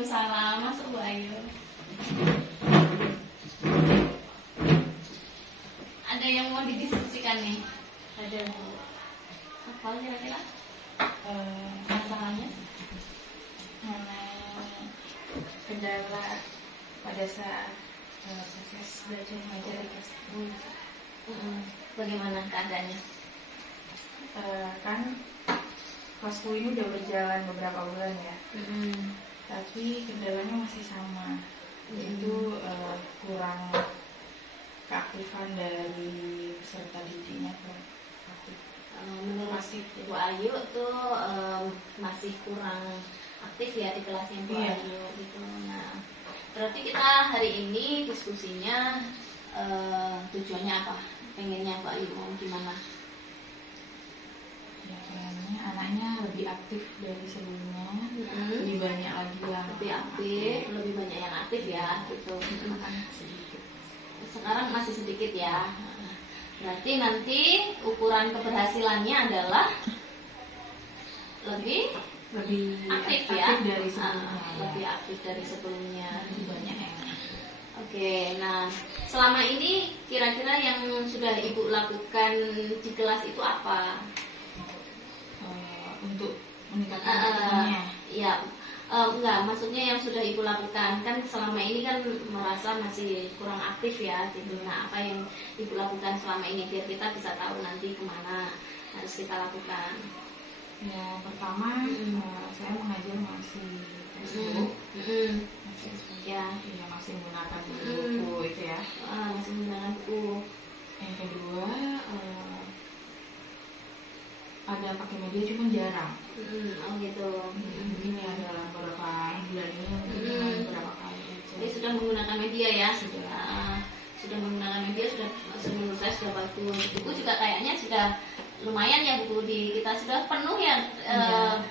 Waalaikumsalam. Masuk Bu Ayu. Ada yang mau didiskusikan nih? Ada Bu. Apa kira-kira? Masalahnya kendala pada saat proses belajar mengajar di kelas 10. Bagaimana keadaannya? Kan kelas 10 ini udah berjalan beberapa bulan ya, tapi kendalanya masih sama, yaitu kurang keaktifan dari peserta didiknya aktif. Menurut Bu Ayu tuh masih kurang aktif ya di kelasnya Bu Ayu gitu. Nah, berarti kita hari ini diskusinya tujuannya apa? Pengennya Bu Ayu mau gimana? Ya, pengennya anaknya lebih aktif dari sebelumnya, lebih banyak lagi yang lebih aktif, lebih banyak yang aktif ya gitu. sedikit. Sekarang masih sedikit ya. Berarti nanti ukuran keberhasilannya adalah lebih aktif ya, dari sebelumnya. lebih aktif dari sebelumnya. Lebih banyak yang Oke, nah selama ini kira-kira yang sudah Ibu lakukan di kelas itu apa? untuk meningkatkan aktivitasnya. Ya, enggak, maksudnya yang sudah Ibu lakukan kan selama ini kan merasa masih kurang aktif ya gitu. Nah, apa yang Ibu lakukan selama ini biar kita bisa tahu nanti kemana harus kita lakukan? Ya, pertama saya mengajar masih Facebook, ya, masih menggunakan buku itu ya. Masih menggunakan buku. Yang kedua ada pakai media cuman jarang. Oh gitu. Mungkin ya dalam beberapa bulan ini beberapa kali aja. Jadi sudah menggunakan media ya? Sudah. Sudah menggunakan media, sudah menurut saya sudah bagus. Buku juga kayaknya sudah lumayan ya, buku di kita sudah penuh ya,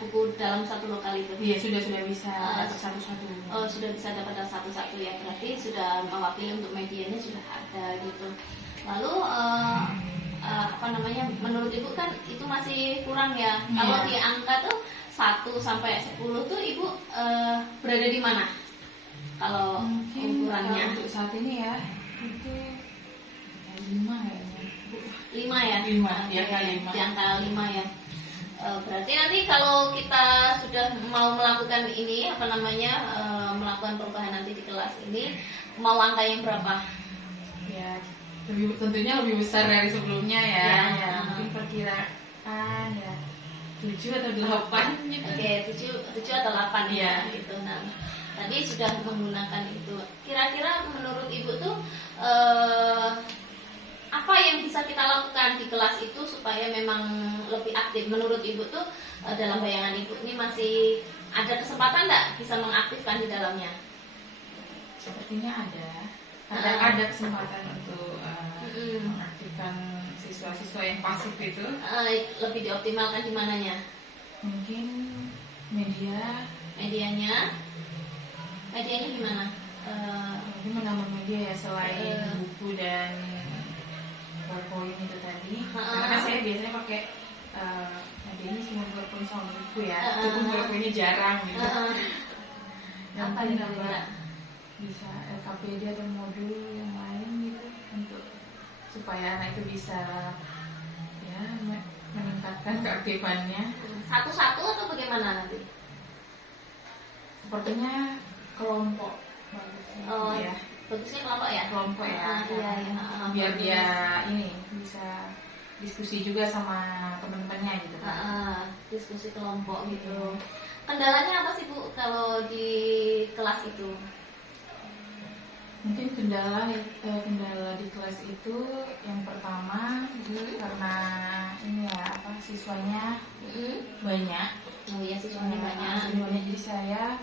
buku dalam satu lokal itu. Iya, sudah bisa dapat satu-satu. Oh, sudah bisa dapat satu-satu ya, berarti sudah mewakili untuk medianya sudah ada gitu. Lalu menurut Ibu kan itu masih kurang ya. Kalau di angka tuh 1 sampai 10 tuh Ibu berada di mana? Kalau ukurannya untuk saat ini ya itu 5 kayaknya. 5 ya? 5, ya kan 5. Di angka 5 ya. Berarti nanti kalau kita sudah mau melakukan ini melakukan perubahan nanti di kelas ini, mau angka yang berapa? Ya, tentunya lebih besar dari sebelumnya ya. Ya, mungkin perkiraan ya 7 atau 8 gitu. Oke, 7 atau 8 ya gitu. Nah, tadi sudah menggunakan itu. Kira-kira menurut Ibu tuh apa yang bisa kita lakukan di kelas itu supaya memang lebih aktif? Menurut Ibu tuh dalam bayangan Ibu ini masih ada kesempatan nggak bisa mengaktifkan di dalamnya? Sepertinya ada kesempatan untuk mengaktifkan siswa-siswa yang pasif itu. Lebih dioptimalkan di mananya? Mungkin medianya gimana? Mungkin menambah media ya selain buku dan PowerPoint itu tadi. Karena saya biasanya pakai medianya cuma PowerPoint sama buku ya. Cukup PowerPointnya jarang gitu. Apa nih kira-kira? Bisa LKPD atau modul yang lain gitu untuk supaya anak itu bisa ya meningkatkan keaktifannya. Satu-satu atau bagaimana nanti? Sepertinya kelompok bagusnya ya. Bagusnya kelompok ya? Kelompok ya. Biar dia ini bisa diskusi juga sama teman-temannya gitu kan. Diskusi kelompok gitu. Kendalanya apa sih Bu kalau di kelas itu? Mungkin kendala di kelas itu yang pertama karena ini ya siswanya banyak. Oh iya, siswanya banyak. Jadi saya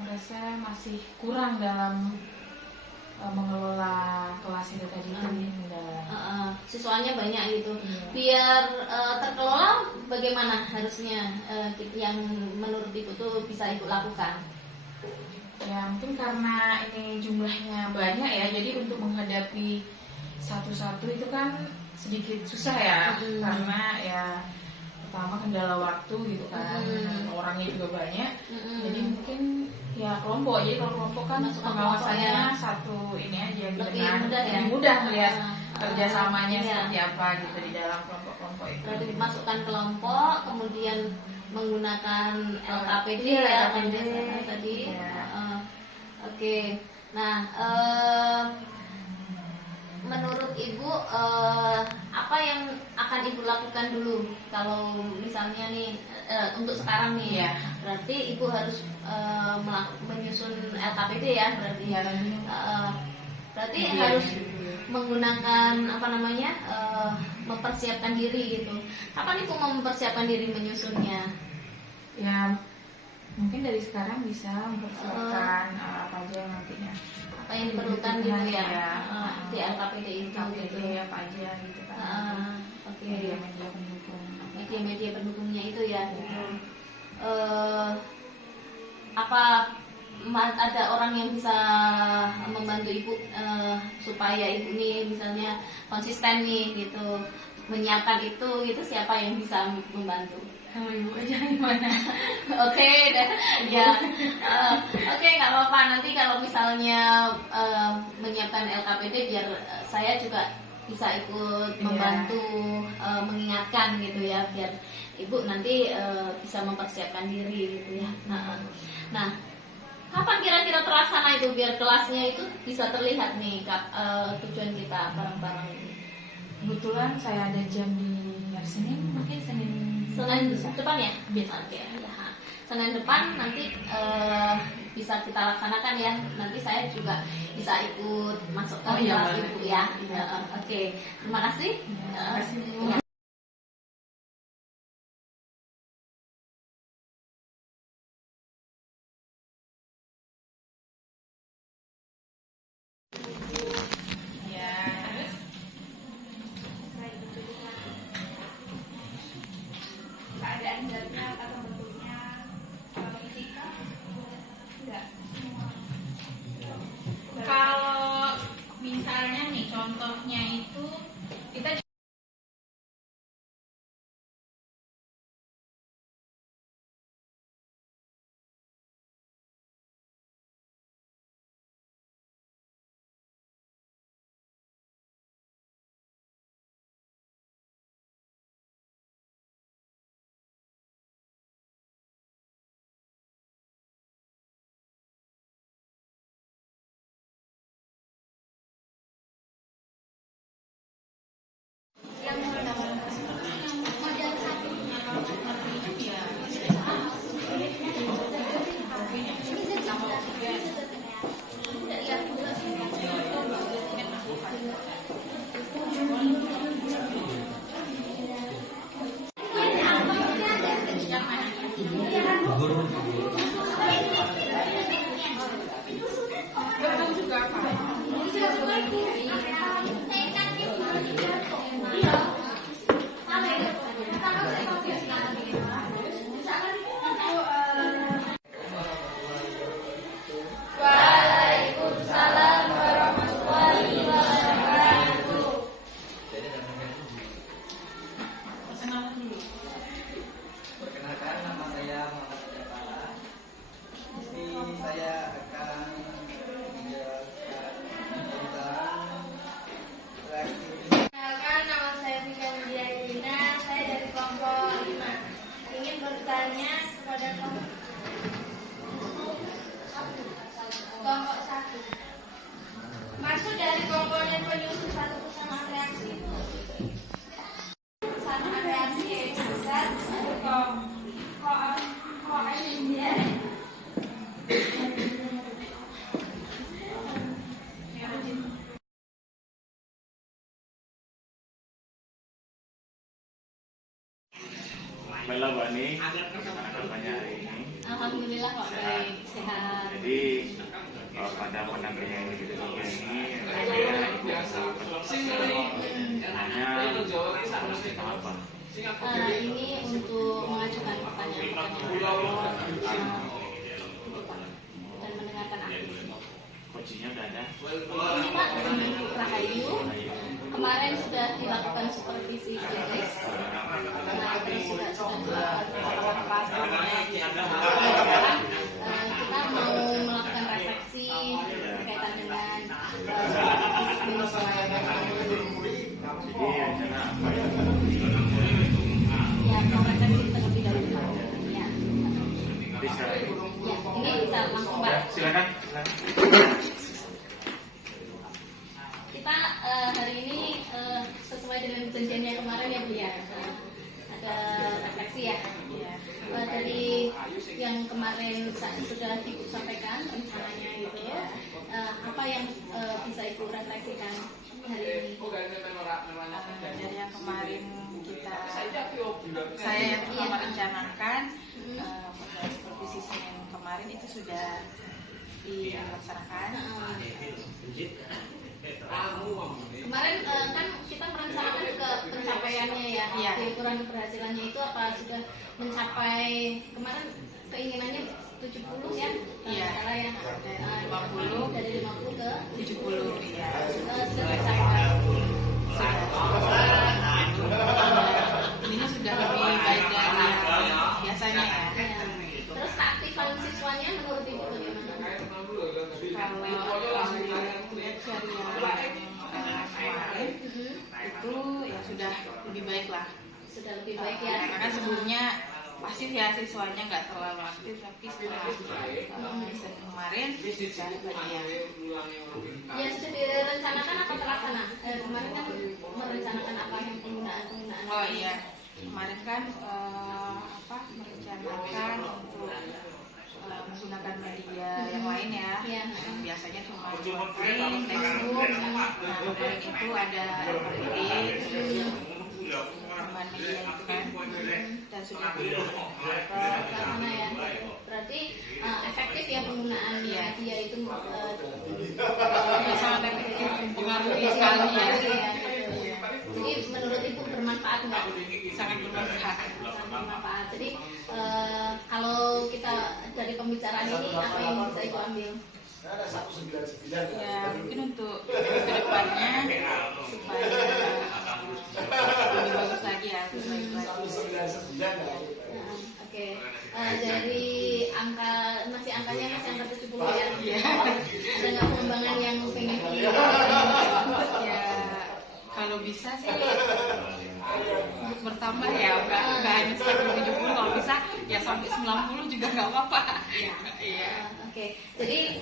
merasa masih kurang dalam mengelola kelas itu tadi siswanya banyak gitu. Biar terkelola bagaimana harusnya yang menurut Ibu tuh bisa Ibu lakukan? Ya mungkin karena ini jumlahnya banyak ya, jadi untuk menghadapi satu-satu itu kan sedikit susah ya, karena ya pertama kendala waktu gitu kan, orangnya juga banyak, jadi mungkin Ya kelompok, jadi kalau kelompok kan Masukkan pengawasannya kelompok, ya. satu ini aja gitu Lebih kan. mudah, ya? Lebih mudah melihat kerjasamanya Iya. seperti apa gitu di dalam kelompok-kelompok itu. Berarti dimasukkan kelompok, kemudian menggunakan LKPD Iya, ya LKPD. tadi. Iya. Oke. Nah, menurut Ibu apa yang akan Ibu lakukan dulu kalau misalnya nih untuk sekarang nih? Iya. Berarti Ibu harus menyusun LKPD ya berarti. Iya, tentunya. Berarti Iya, harus iya. menggunakan apa namanya mempersiapkan diri gitu. Kapan Ibu mau mempersiapkan diri menyusunnya? Ya mungkin dari sekarang bisa mempersiapkan apa aja yang nantinya Apa yang diperlukan gitu ya, ya. di LKPD itu LKPD gitu. apa aja gitu kan. Oke. Media-media pendukung. Media-media pendukungnya itu ya. Gitu. Apa ada orang yang bisa membantu Ibu supaya Ibu nih misalnya konsisten nih gitu menyiapkan itu gitu, siapa yang bisa membantu? Kalau Ibu aja gimana? Oke, ya, oke nggak apa-apa. Nanti kalau misalnya menyiapkan LKPD, biar saya juga bisa ikut membantu mengingatkan gitu ya, biar Ibu nanti bisa mempersiapkan diri gitu ya. Nah, kapan kira-kira terlaksana itu biar kelasnya itu bisa terlihat nih tujuan kita bareng-bareng ini? Kebetulan saya ada jam di hari Senin, mungkin Senin depan ya? Bisa. Oke. Senin depan nanti bisa kita laksanakan ya. Nanti saya juga bisa ikut masuk ke kelas Ibu ya. Oke. Terima kasih. Terima kasih, Bu. Ya, terus keadaan zatnya atau bentuknya fisika enggak. Kalau misalnya nih contohnya itu kita Perkenalkan, nama saya Muhammad Jepara. Di sini saya akan menjelaskan tentang reaksi. Perkenalkan, nama saya Vika Widiayana, saya dari kelompok 5. Ingin bertanya kepada kelompok 1. Maksud dari komponen penyusun satu persamaan reaksi itu persamaan reaksi yaitu zat koefisien Alhamdulillah Bu Ani, kampanye hari ini. Alhamdulillah kok baik, sehat. Jadi pada pendampingan yang ketiga ini saya hanya apa? Ini untuk mengajukan pertanyaan-pertanyaan dan mendengarkan aku. Kuncinya udah ada. Ini Pak Rahayu, kemarin sudah dilakukan supervisi tulis. Nah, terus juga sudah dilakukan kita mau rencana apa ya? Ya, mau refleksi terlebih dahulu Pak. Ya. Bisa. Ya, ini bisa langsung Pak. Ya, silakan. Kita hari ini sesuai dengan perjanjiannya kemarin ya Bu ya. Ada refleksi ya. Dari yang kemarin sudah Ibu sampaikan rencananya gitu. Apa yang bisa Ibu refleksikan hari ini? Dari yang kemarin saya yang pertama rencanakan pada supervisi Senin kemarin itu sudah dilaksanakan. Kemarin kan kita merencanakan ke pencapaiannya ya, Iya. ukuran keberhasilannya itu apa sudah mencapai kemarin keinginannya 70 ya? Iya. Salah ya. Dari 50 dari 50 ke 70 ya. sudah tercapai. Ini sudah lebih baik dari yang biasanya ya. Ya. Terus keaktifan siswanya menurut Ibu bagaimana? Kalau lihat dari yang kemarin itu ya sudah lebih baik lah. Sudah lebih baik ya. Karena kan sebelumnya pasti ya siswanya nggak terlalu aktif, tapi setelah Senin kemarin sudah lagi ya. Ya sudah direncanakan apa terlaksana? Kemarin kan merencanakan apa yang penggunaan. Oh iya, kemarin kan merencanakan untuk menggunakan media yang lain ya. Iya. Yang biasanya cuma Facebook. Nah kemarin itu ada LPD, tambahan media itu kan, dan sudah Karena ya, berarti efektif ya penggunaan media itu sangat efektif, mempengaruhi sekali ya. Iya. Jadi menurut Ibu bermanfaat nggak? Sangat bermanfaat. Sangat bermanfaat. Jadi kalau kita dari pembicaraan ini apa yang bisa Ibu ambil? Ya mungkin untuk kedepannya supaya lebih bagus lagi ya, lebih baik lagi. Oke. Dari angkanya masih angka 70 ya. Iya. Ada nggak pengembangan yang pengen Ya kalau bisa sih bertambah ya, nggak hanya 70, kalau bisa ya sampai 90 juga nggak apa-apa. Iya. Oke, jadi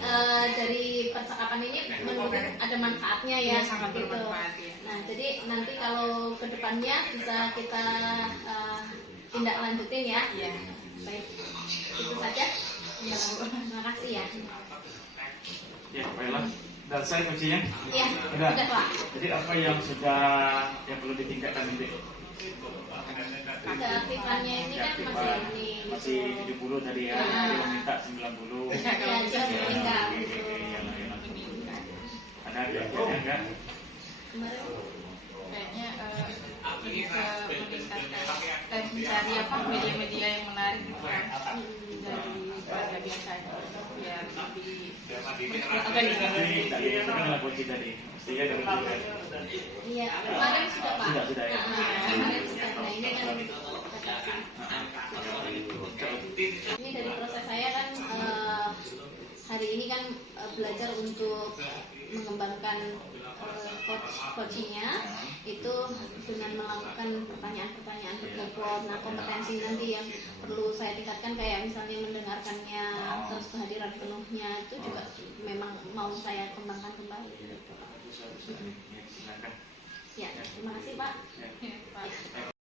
dari percakapan ini menurut ada manfaatnya ya, Iya, sangat gitu. bermanfaat ya. Nah, jadi nanti kalau kedepannya bisa kita tindak lanjutin ya. Iya. Baik, itu saja. Ya, terima kasih ya. Ya, baiklah. Dan saya kuncinya. Iya, Udah. udah Pak. Jadi apa yang perlu ditingkatkan nanti? Keaktifannya ini kan Masih 70 tadi ya, jadi meminta 90. Ya, jangan meninggal Oke, gitu. iyalah. Ada kejadian enggak? Kemarin Kayaknya bisa meningkatkan mencari media-media yang menarik gitu kan, daripada biasanya biar lebih Tadi itu kan adalah kunci tadi. Mestinya dari kita. iya, kemarin sudah Pak. Sudah ya. Kemarin sudah. Nah, ini kan ini dari proses saya kan hari ini kan belajar untuk mengembangkan coachingnya itu dengan melakukan pertanyaan-pertanyaan berbobot. Nah, kompetensi nanti yang perlu saya tingkatkan kayak misalnya mendengarkannya, terus kehadiran penuhnya itu juga memang mau saya kembangkan kembali. Silakan. Ya, terima kasih Pak. Ya. Pak.